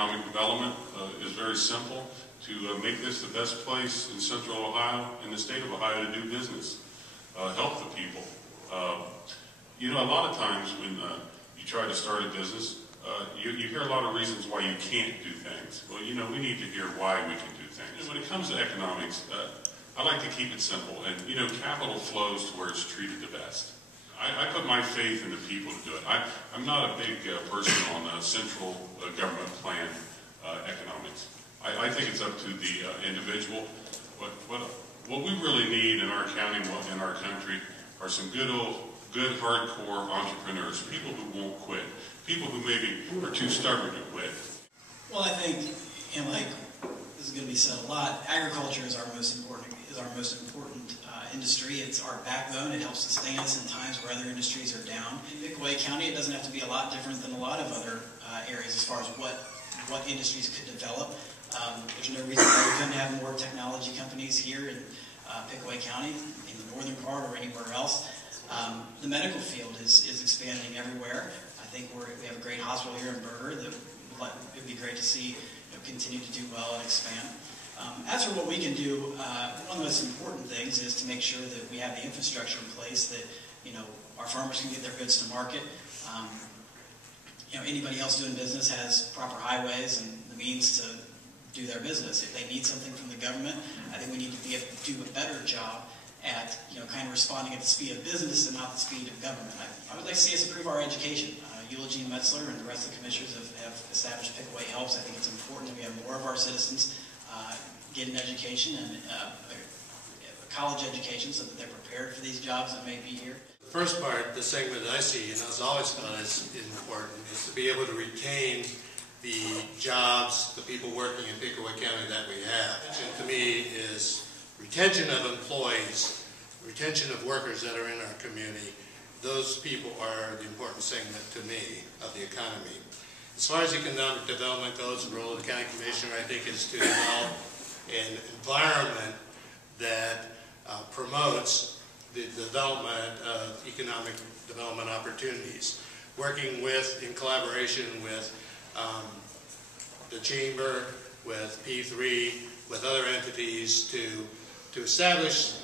economic development is very simple: to make this the best place in Central Ohio, in the state of Ohio, to do business, help the people. You know, a lot of times when you try to start a business, you hear a lot of reasons why you can't do things. Well, you know, we need to hear why we can do things. When it comes to economics, I like to keep it simple, and you know, capital flows to where it's treated the best. I put my faith in the people to do it. I'm not a big person on central government plan economics. I think it's up to the individual. What we really need in our county, in our country, are some good hardcore entrepreneurs, people who won't quit, people who maybe are too stubborn to quit. Well, I think, and like this is going to be said a lot, agriculture is our most important industry. It's our backbone. It helps sustain us in times where other industries are down. In Pickaway County, it doesn't have to be a lot different than a lot of other areas as far as what industries could develop. There's no reason why we couldn't have more technology companies here in Pickaway County, in the northern part or anywhere else. The medical field is expanding everywhere. I think we have a great hospital here in Berger that would be great to see continue to do well and expand. As for what we can do, one of the most important things is to make sure that we have the infrastructure in place that our farmers can get their goods to market. Anybody else doing business has proper highways and the means to do their business. If they need something from the government, I think we need to be able to do a better job at kind of responding at the speed of business and not the speed of government. I would like to see us improve our education. Eugene Metzler and the rest of the commissioners have established Pickaway Helps. I think it's important that we have more of our citizens get an education and a college education so that they're prepared for these jobs that may be here. The first part, the segment that I see, and has always thought is important, is to be able to retain the jobs, the people working in Pickaway County that we have. And to me is retention of employees, retention of workers that are in our community. Those people are the important segment to me of the economy. As far as economic development goes, the role of the county commissioner, I think, is to develop an environment that promotes the development of economic development opportunities, working in collaboration with the chamber, with P3, with other entities to establish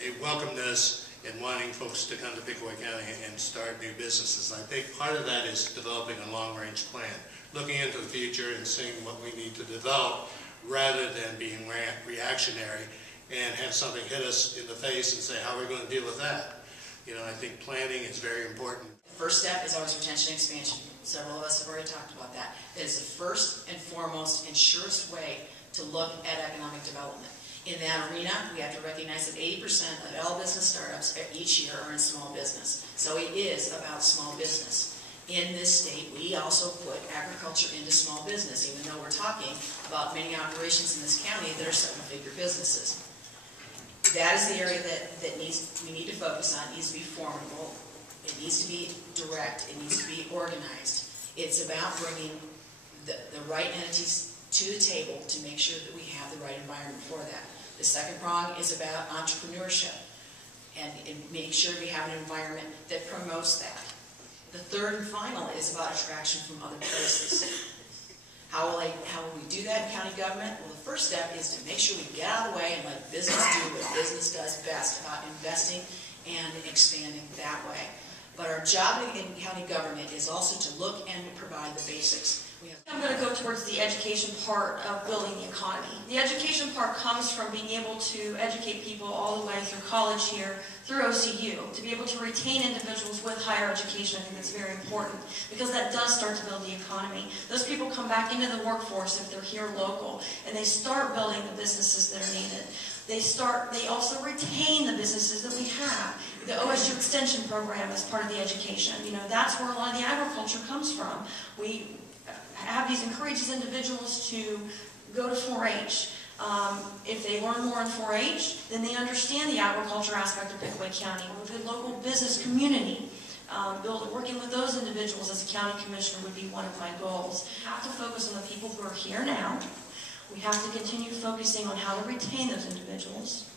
a welcomeness in wanting folks to come to Pickaway County and start new businesses. I think part of that is developing a long-range plan, looking into the future and seeing what we need to develop rather than being reactionary and have something hit us in the face and say, how are we going to deal with that? I think planning is very important. The first step is always retention and expansion. Several of us have already talked about that. That is the first and foremost and surest way to look at economic development. In that arena, we have to recognize that 80% of all business startups each year are in small business. So it is about small business. In this state, we also put agriculture into small business, even though we're talking about many operations in this county that are seven-figure businesses. That is the area that we need to focus on. It needs to be formidable. It needs to be direct. It needs to be organized. It's about bringing the right entities to the table to make sure that we have the right environment for that. The second prong is about entrepreneurship and make sure we have an environment that promotes that. The third and final is about attraction from other places. How will we do that in county government? Well, the first step is to make sure we get out of the way and let business do what business does best, about investing and expanding that way. But our job in county government is also to look and provide the basics. I'm going to go towards the education part of building the economy. The education part comes from being able to educate people all the way through college here, through OCU, to be able to retain individuals with higher education. I think that's very important because that does start to build the economy. Those people come back into the workforce if they're here local, and they start building the businesses that are needed. They also retain the businesses that we have. The OSU Extension Program is part of the education. That's where a lot of the agriculture comes from. We encourages individuals to go to 4-H. If they learn more in 4-H, then they understand the agriculture aspect of Pickaway County, with the local business community. Working with those individuals as a county commissioner would be one of my goals. We have to focus on the people who are here now. We have to continue focusing on how to retain those individuals.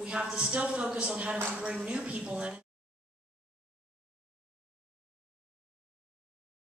We have to still focus on how do we bring new people in.